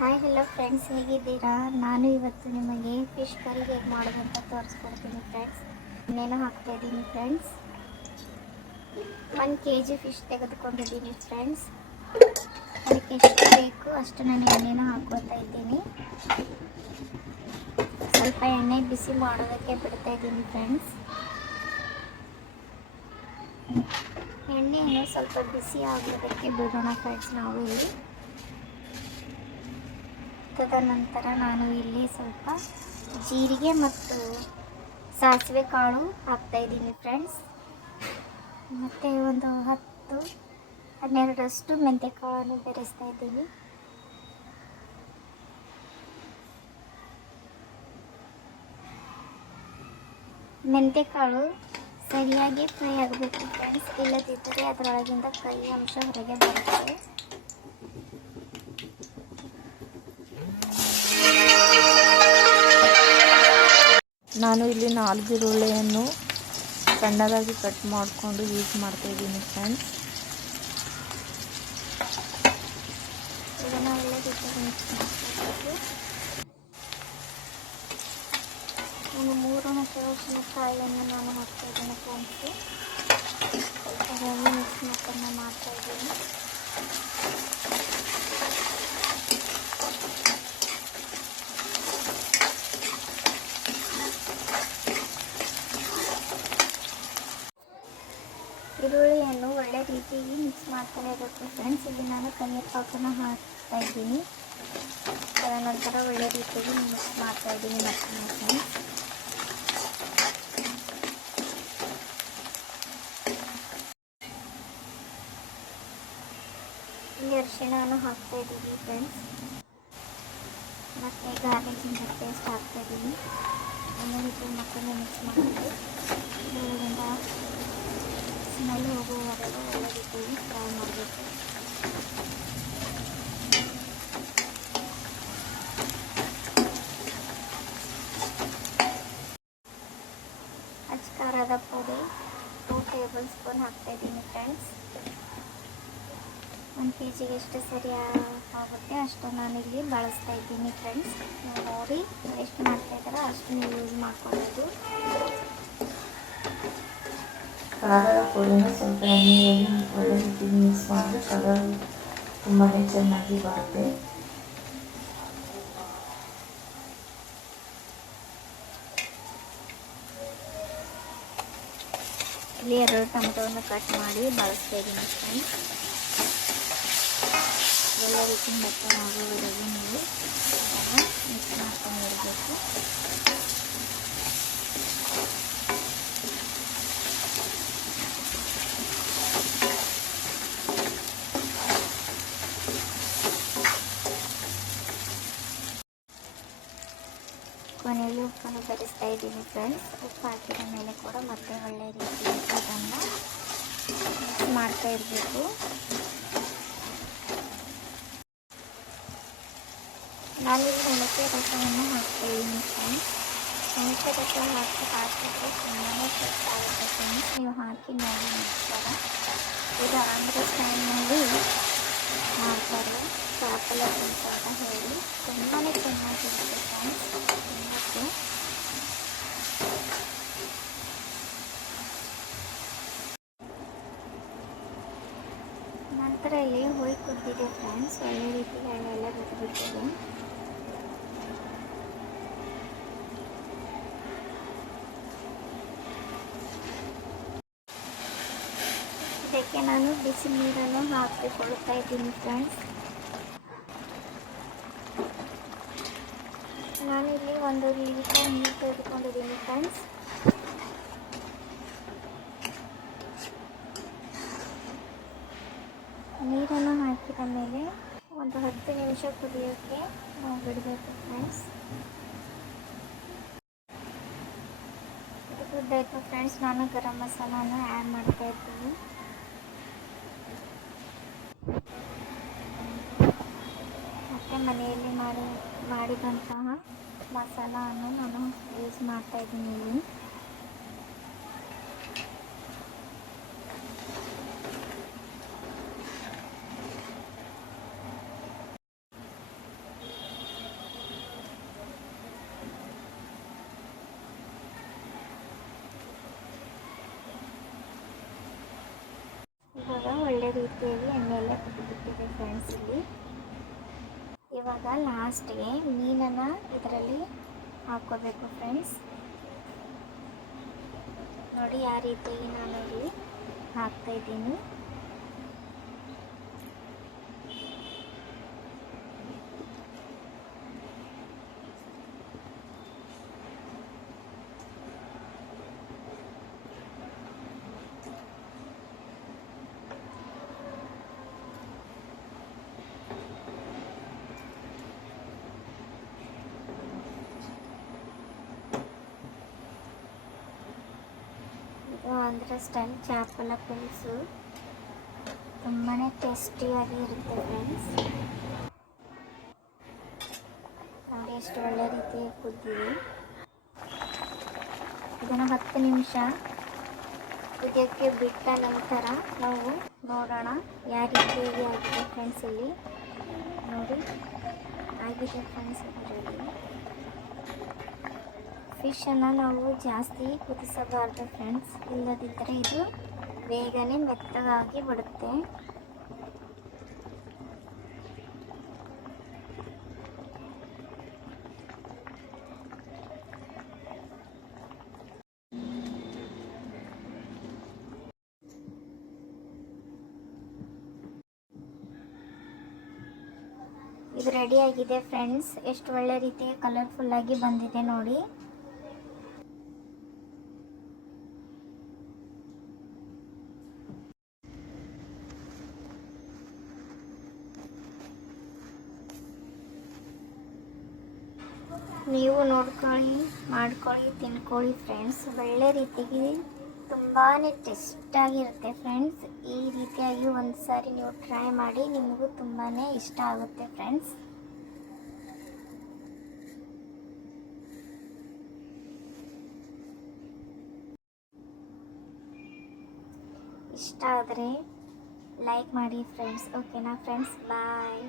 Hi hello friends, ಹೇಗಿದ್ದೀರಾ? ನಾನು ಇವತ್ತು ನಿಮಗೆ ಫಿಶ್ ಕರಿ ಹೇಗೆ ಮಾಡೋದಂತ ತೋರಿಸ್ಕೊಡ್ತೀನಿ ಫ್ರೆಂಡ್ಸ್. ಎಣ್ಣೆನೂ ಹಾಕ್ತಾ ಇದ್ದೀನಿ ಫ್ರೆಂಡ್ಸ್. 1 kg ಫಿಶ್ ತೆಗೆದುಕೊಂಡಿದ್ದೀನಿ ಫ್ರೆಂಡ್ಸ್. ಅದಕ್ಕೆ ಎಷ್ಟು ಬೇಕು ಅಷ್ಟು ನಾನು ಎಣ್ಣೆನೂ ಹಾಕ್ಕೊಳ್ತಾ ಇದ್ದೀನಿ. ಸ್ವಲ್ಪ ಎಣ್ಣೆ ಬಿಸಿ ಮಾಡೋದಕ್ಕೆ ಬಿಡ್ತಾ ಇದ್ದೀನಿ ಫ್ರೆಂಡ್ಸ್. ಎಣ್ಣೆಯನ್ನು ಸ್ವಲ್ಪ ಬಿಸಿ ಆಗೋದಕ್ಕೆ ಬಿಡೋಣ ಫ್ರೆಂಡ್ಸ್. ನಾವು ಇಲ್ಲಿ ತದನಂತರ ನಾನು ಇಲ್ಲಿ ಸ್ವಲ್ಪ ಜೀರಿಗೆ ಮತ್ತು ಸಾಸಿವೆ ಕಾಳು ಹಾಕ್ತಾ ಇದ್ದೀನಿ ಫ್ರೆಂಡ್ಸ್. ಮತ್ತು ಒಂದು 10-12 ಮೆಂತ್ಯ ಕಾಳನ್ನು ಬೆರೆಸ್ತಾ ಇದ್ದೀನಿ. ಮೆಂತ್ಯ ಕಾಳು ಸರಿಯಾಗಿ ಫ್ರೈ ಆಗಬೇಕು ಫ್ರೆಂಡ್ಸ್, ಇಲ್ಲದಿದ್ದರೆ ಅದರೊಳಗಿಂದ ಕೈ ಅಂಶ ಹೊರಗೆ ಬರುತ್ತೆ. ನಾನು ಇಲ್ಲಿ 4 ಈರುಳ್ಳಿಯನ್ನು ಸಣ್ಣದಾಗಿ ಕಟ್ ಮಾಡಿಕೊಂಡು ಯೂಸ್ ಮಾಡ್ತಾ ಇದ್ದೀನಿ ಫ್ರೆಂಡ್ಸ್. ಇದನ್ನು ಒಳ್ಳೆ ರೀತಿಯಾಗಿ ಮಿಕ್ಸ್ ಮಾಡ್ಕೊಳ್ಬೇಕು. ನಾನು 3 ಹಸಿಮೆಣಸಿನಕಾಯಿಯನ್ನು ನಾನು ಹಾಕ್ತಾ ಇದ್ದೀನಿ ಫ್ರೆಂಡ್ಸ್. ಅದನ್ನು ಮಿಕ್ಸ್ ಮಾಡ್ತಾ ಇದ್ದೀನಿ. ಈರುಳ್ಳಿಯನ್ನು ಒಳ್ಳೆ ರೀತಿಯಾಗಿ ಮಿಕ್ಸ್ ಮಾಡ್ತಾನೆ ಇರಬೇಕು ಫ್ರೆಂಡ್ಸ್. ಇಲ್ಲಿ ನಾನು ಕರಿವೇಪಾಕನ್ನು ಹಾಕ್ತಾ ಇದ್ದೀನಿ. ತದನಂತರ ಒಳ್ಳೆ ರೀತಿಯಾಗಿ ಮಿಕ್ಸ್ ಮಾಡ್ತಾ ಇದ್ದೀನಿ ಮತ್ತೆ ಫ್ರೆಂಡ್ಸ್. ಇಲ್ಲಿ ಅರಿಶಿಣವನ್ನು ಹಾಕ್ತಾ ಇದ್ದೀನಿ ಫ್ರೆಂಡ್ಸ್. ಮತ್ತು ಗಾರ್ಲಿಕ್ ಜಿಂಜರ್ ಪೇಸ್ಟ್ ಹಾಕ್ತಾ ಇದ್ದೀನಿ. ಒಳ್ಳೆ ರೀತಿಯಾಗಿ ಮಕ್ಕಳನ್ನ ಮಿಕ್ಸ್ ಮಾಡಿಬಿಟ್ಟು ಇದರಿಂದ ಸ್ಮೆಲ್ ಹೋಗುವವರೆಗೂ ಒಳ್ಳೆ ರೀತಿಯಾಗಿ ಫ್ರೈ ಮಾಡಬೇಕು. ಖಾರದ ಪುಡಿ 2 ಟೇಬಲ್ ಸ್ಪೂನ್ ಹಾಕ್ತಾ ಇದ್ದೀನಿ ಫ್ರೆಂಡ್ಸ್. 1 kg ಎಷ್ಟು ಸರಿ ಆಗುತ್ತೆ ಅಷ್ಟು ನಾನಿಲ್ಲಿ ಬಳಸ್ತಾ ಇದ್ದೀನಿ ಫ್ರೆಂಡ್ಸ್. ನೀವು ನೋಡಿ ಎಷ್ಟು ಮಾಡ್ತಾ ಇದ್ದೀರಾ ಅಷ್ಟು ನೀವು ಯೂಸ್ ಮಾಡ್ಕೊಬೋದು. ಖಾರದ ಪುಡಿನ ಸ್ವಲ್ಪ ಎಣ್ಣೆಯಲ್ಲಿ ಒಳ್ಳೆ ರೀತಿ ಮಿಕ್ಸ್ ಮಾಡಿ ಕಲರ್ ತುಂಬಾ ಚೆನ್ನಾಗಿ ಬರುತ್ತೆ. ಇಲ್ಲಿ 2 ಟೊಮೆಟೊವನ್ನು ಕಟ್ ಮಾಡಿ ಬಳಸ್ತಾ ಇದ್ದೀನಿ ಫ್ರೆಂಡ್ಸ್. ಒಳ್ಳೆ ರೀತಿ ಮೆತ್ತಗಾಗುವವರೆಗೂ ನೀವು ಮಿಕ್ಸ್ ಮಾಡ್ಕೊಂಡು ಇರಬೇಕು. ಕೊನೆಯಲ್ಲಿ ಉಪ್ಪನ್ನು ಬೆರೆಸ್ತಾ ಇದ್ದೀನಿ ಫ್ರೆಂಡ್ಸ್. ಉಪ್ಪು ಹಾಕಿದ ಮೇಲೆ ಕೂಡ ಮತ್ತೆ ಒಳ್ಳೆ ರೀತಿಯಾಗಿ ಅದನ್ನು ಮಿಕ್ಸ್ ಮಾಡ್ತಾ ಇರಬೇಕು. ನಾನಿಲ್ಲಿ ಹುಣಸೆ ರಸವನ್ನು ಹಾಕ್ತಾ ಇದ್ದೀನಿ ಫ್ರೆಂಡ್ಸ್. ಹುಣಸೆ ರಸ ಹಾಕಿದ್ರೆ ತುಂಬಾ ಟೇಸ್ಟ್ ಆಗುತ್ತೆ ಫ್ರೆಂಡ್ಸ್. ನೀವು ಹಾಕಿ ನೋಡಿ ಮಿಕ್ಸರ. ಇದು ಆಂಧ್ರ ಸ್ಟೈಲ್ನಲ್ಲಿ ಮಾಡ್ತಾರೆ ಚಾಪಲ ಫ್ರೆಂಡ್ಸ್ ಅಂತ ಹೇಳಿ. ತುಂಬಾ ಚೆನ್ನಾಗಿರುತ್ತೆ ಫ್ರೆಂಡ್ಸ್ ತಿನ್ನೋಕ್ಕೆ. ನಂತರ ಇಲ್ಲಿ ಹುಳಿ ಕುದ್ದಿದೆ ಫ್ರೆಂಡ್ಸ್. ಒಳ್ಳೆ ರೀತಿ ಎಣ್ಣೆಲ್ಲ ಬಿಟ್ಬಿಟ್ಟಿದೆ. ಇದಕ್ಕೆ ನಾನು ಬಿಸಿ ನೀರನ್ನು ಹಾಕಿಕೊಳ್ತಾ ಇದ್ದೀನಿ ಫ್ರೆಂಡ್ಸ್. ನಾನಿಲ್ಲಿ 1 ಲೀಟರ್ ನೀರು ತೆಗೆದುಕೊಂಡಿದ್ದೀನಿ ಫ್ರೆಂಡ್ಸ್. ನೀರನ್ನು ಹಾಕಿದ ಮೇಲೆ ಒಂದು 10 ನಿಮಿಷ ಕುದಿಯೋಕ್ಕೆ ಬಿಡಬೇಕು ಫ್ರೆಂಡ್ಸ್. ಇದು ಕುದ್ದಾಯಿತು ಫ್ರೆಂಡ್ಸ್. ನಾನು ಗರಂ ಮಸಾಲನ ಆ್ಯಡ್ ಮಾಡ್ತಾ ಇದ್ದೀನಿ. ಮತ್ತು ಮನೆಯಲ್ಲಿ ಮಾಡಿದಂತಹ ಮಸಾಲವನ್ನು ನಾನು ಯೂಸ್ ಮಾಡ್ತಾ ಇದ್ದೀನಿ ಇಲ್ಲಿ. ಗ್ರೇವಿ ಎಣ್ಣೆಯಲ್ಲೇ ಬಿಟ್ಟಿದೆ ಫ್ರೆಂಡ್ಸ್. ಇಲ್ಲಿ ಇವಾಗ ಲಾಸ್ಟ್ಗೆ ಮೀನನ್ನು ಇದರಲ್ಲಿ ಹಾಕ್ಕೋಬೇಕು ಫ್ರೆಂಡ್ಸ್. ನೋಡಿ ಯಾವ ರೀತಿಯಾಗಿ ನಾನು ಇಲ್ಲಿ ಹಾಕ್ತಾಯಿದ್ದೀನಿ. ಇದು ಆಂಧ್ರ ಸ್ಟೈಲ್ ಚಾಪಲ ಪುಲ್ಸು ತುಂಬಾ ಟೇಸ್ಟಿಯಾಗಿ ಇರುತ್ತೆ ಫ್ರೆಂಡ್ಸ್. ನೋಡಿ ಎಷ್ಟು ಒಳ್ಳೆ ರೀತಿ ಕುದ್ದಿದೆ. ಇದನ್ನು 10 ನಿಮಿಷ ಕುದಿಯೋಕ್ಕೆ ಬಿಟ್ಟ ನಂತರ ನಾವು ನೋಡೋಣ ಯಾವ ರೀತಿಯಾಗಿ ಆಗಿದೆ ಫ್ರೆಂಡ್ಸ್. ಇಲ್ಲಿ ನೋಡಿ ಆಗಿದೆ ಫ್ರೆಂಡ್ಸ್. ಇದರಲ್ಲಿ ಫಿಶನ್ನು ನಾವು ಜಾಸ್ತಿ ಕುದಿಸಬಾರ್ದು ಫ್ರೆಂಡ್ಸ್, ಇಲ್ಲದಿದ್ದರೆ ಇದು ಬೇಗನೆ ಮೆತ್ತಗಾಗಿ ಬಿಡುತ್ತೆ. ಇದು ರೆಡಿ ಆಗಿದೆ ಫ್ರೆಂಡ್ಸ್. ಎಷ್ಟು ಒಳ್ಳೆ ರೀತಿಯ ಕಲರ್ಫುಲ್ ಆಗಿ ಬಂದಿದೆ ನೋಡಿ. ನೀವು ನೋಡ್ಕೊಳ್ಳಿ, ಮಾಡ್ಕೊಳ್ಳಿ, ತಿನ್ಕೊಳ್ಳಿ ಫ್ರೆಂಡ್ಸ್. ಒಳ್ಳೆ ರೀತಿಗೆ ತುಂಬಾ ಟೇಸ್ಟಾಗಿರುತ್ತೆ ಫ್ರೆಂಡ್ಸ್. ಈ ರೀತಿಯಾಗಿ ಒಂದು ಸಾರಿ ನೀವು ಟ್ರೈ ಮಾಡಿ, ನಿಮಗೂ ತುಂಬಾ ಇಷ್ಟ ಆಗುತ್ತೆ ಫ್ರೆಂಡ್ಸ್. ಇಷ್ಟ ಆದರೆ ಲೈಕ್ ಮಾಡಿ ಫ್ರೆಂಡ್ಸ್. ಓಕೆನಾ ಫ್ರೆಂಡ್ಸ್, ಬಾಯ್.